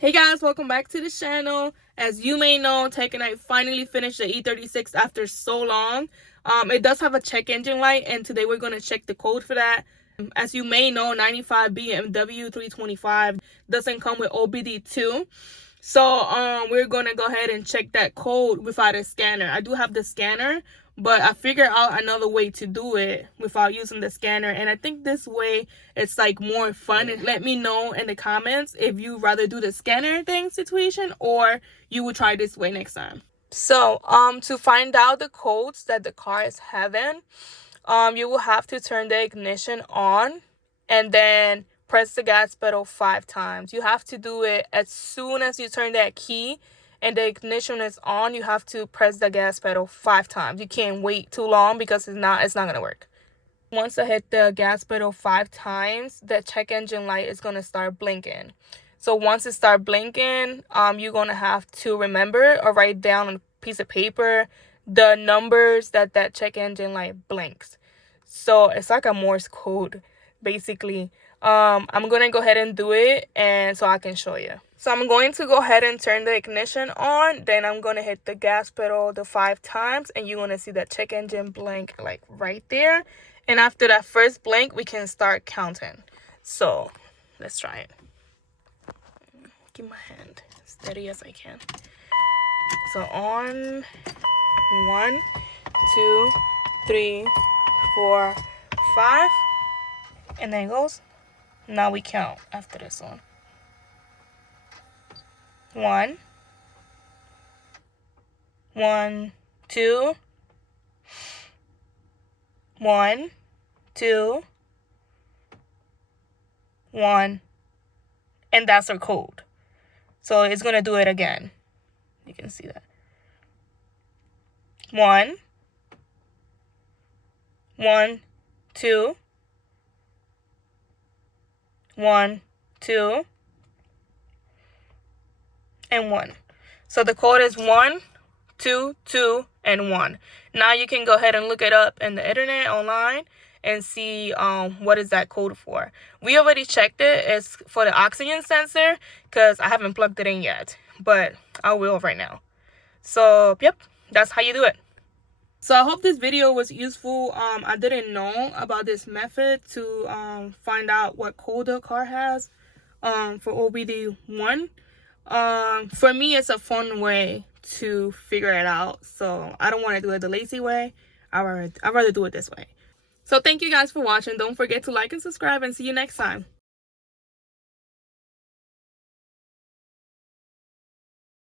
Hey guys, welcome back to the channel. As you may know, Tech and I finally finished the E36 after so long. It does have a check engine light, and today we're going to check the code for that. As you may know, 95 BMW 325 doesn't come with OBD2. So we're going to go ahead and check that code without a scanner. I do have the scanner, but I figured out another way to do it without using the scanner, and I think this way it's like more fun. And let me know in the comments if you rather do the scanner thing situation or you would try this way next time. So to find out the codes that the car is having, you will have to turn the ignition on and then press the gas pedal 5 times. You have to do it as soon as you turn that key and the ignition is on. You have to press the gas pedal 5 times. You can't wait too long because it's not gonna work. Once I hit the gas pedal 5 times, the check engine light is gonna start blinking. So once it starts blinking, you're gonna have to remember or write down on a piece of paper the numbers that check engine light blinks. So it's like a Morse code, basically. I'm gonna go ahead and do it, and so I can show you. So I'm going to go ahead and turn the ignition on, then I'm gonna hit the gas pedal the 5 times, and you're gonna see that check engine blink like right there. And after that first blink, we can start counting. So let's try it. Keep my hand steady as I can. So on 1, 2, 3, 4, 5, and then it goes. Now we count after this one. 1, 1, 2, 1, 2, 1, and that's our code. So it's gonna do it again. You can see that. 1, 1, 2, 1, 2, and 1. So the code is 1, 2, 2, and 1. Now you can go ahead and look it up in the internet online and see what is that code for. We already checked it. It's for the oxygen sensor because I haven't plugged it in yet, but I will right now. So yep, that's how you do it. So I hope this video was useful. I didn't know about this method to find out what code the car has for OBD1. For me, it's a fun way to figure it out. So I don't want to do it the lazy way. I'd rather do it this way. So thank you guys for watching. Don't forget to like and subscribe, and see you next time.